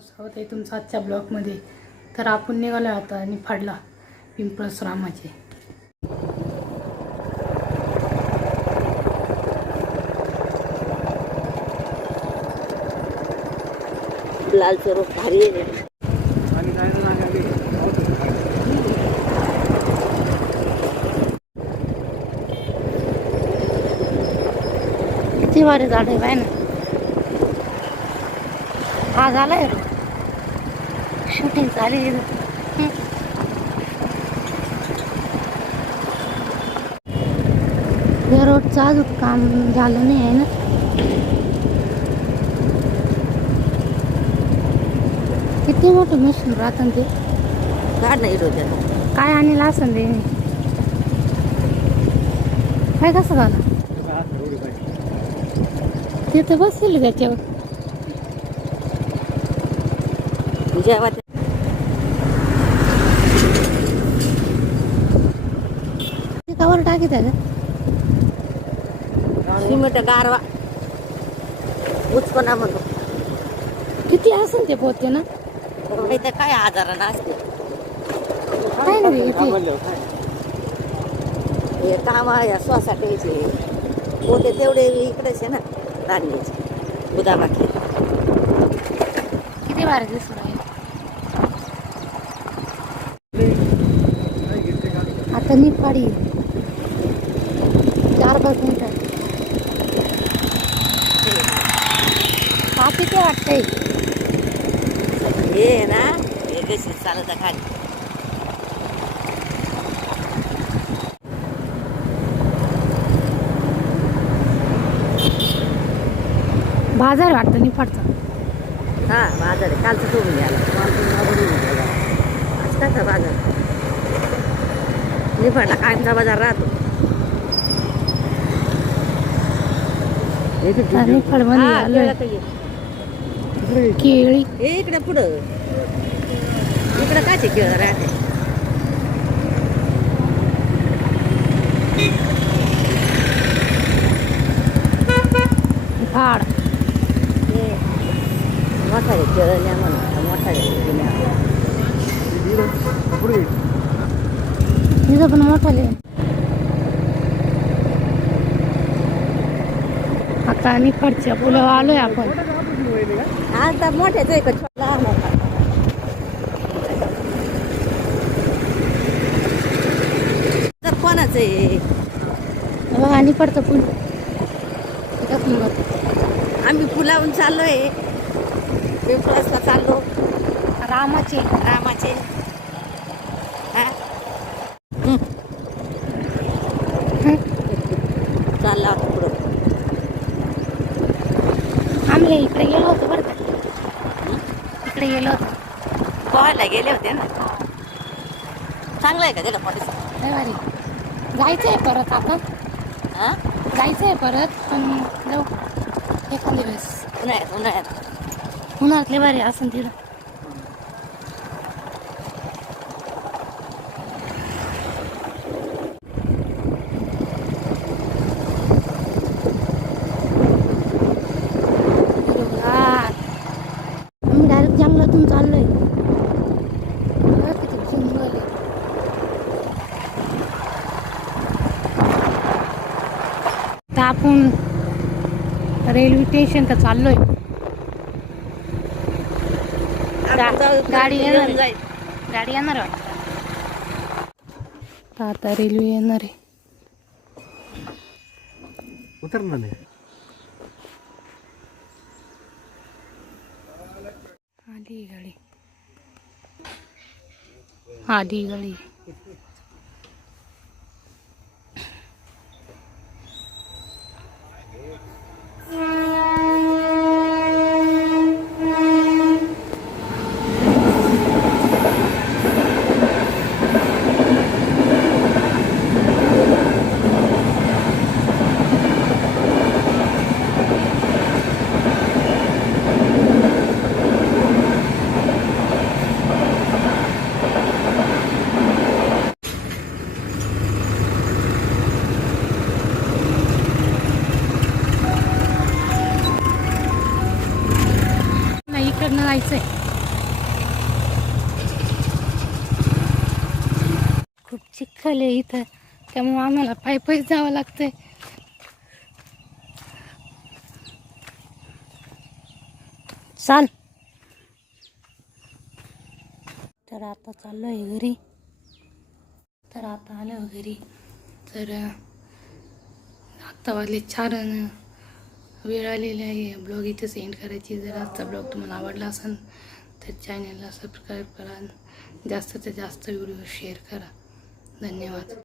स्वागत आहे तुमचं आजच्या ब्लॉगमध्ये. तर आपण निघालो आता निफाडला पिंपळस रामाचे. लाल चोरोक भारी आहे. किती भारी झाड आहे ना. हा झालाय शूटिंग झाली. या रोडचं अजून काम झालं नाही आहे ना. किती मोठं मशीन राहतं ते. काढ नाही रोज काय आणलं असं ते काय कसं झालं ते तर बसले त्याच्यावर. जेव्हा ते कवर टाकीत आहे सिमेंट गारवा उचपणा म्हणतो. किती असेल ते पोते ना. इथं काय आजारानं असते काय नाही इथे. हे काम या सोसायटीचे पोते तेवढे इकडेच आहे ना धान्याचे गुदाबाकी. किती भारी दिसून राहील. आता निफाडी 4-5 मिनिटं किती वाटतंय. हे ना हे कशी चालत खाली बाजार वाटतं निफाडचा. हा बाजार आहे. कालचं सोडून घ्यायला आज कसा बाजार निफाडला कायमचा बाजार राहतो. निफाड मध्ये आलोय. केळी हे इकडे पुढं इकडं काचे केळ राहते. फाड मोठाले केळ न्या म्हणा मोठाले तिथं पण मोठाले. आता निफाडच्या पुलावर आलोय आपण. आता मोठ्याच आहे का छोटा मोठा तर कोणाच आहे. बघा निफाडचा पूल. आम्ही पुलावून चाललोय पिंपळसला चाललो. रामाचे हा चालला होता पुढं. आम्ही इकडे गेलो होतो बरं का. इकडे गेलो होतो पोहायला गेले होते ना. चांगलं आहे का त्याला पॉलिसी. लय भारी. जायचं आहे परत आपण. हां जायचं आहे परत पण जाऊ एखाद्या दिवस. उन्हाळ्यात लय भारी असं तिथं. आम्ही डायरेक्ट जंगलातून चाललोय. किती सुंदर आहे. तर आपण रेल्वे स्टेशन तर चाललोय. गाडी येणार वाटतं. आता रेल्वे येणार आहे. उतरणार नाही. आली गाडी. इकडनं जायचंय. खूप चिखल आहे इथं, त्यामुळे आम्हाला पायीच जावं लागतंय. चाल. तर आता चाललो आहे घरी. तर आता आलं घरी. तर आत्ता वाजले 4 वेळ आलेली आहे ब्लॉग इथेच एंड करायची. जर आजचा ब्लॉग तुम्हाला आवडला असेल तर चॅनलला सबस्क्राईब करा, जास्तीत जास्त व्हिडिओ शेअर करा. धन्यवाद.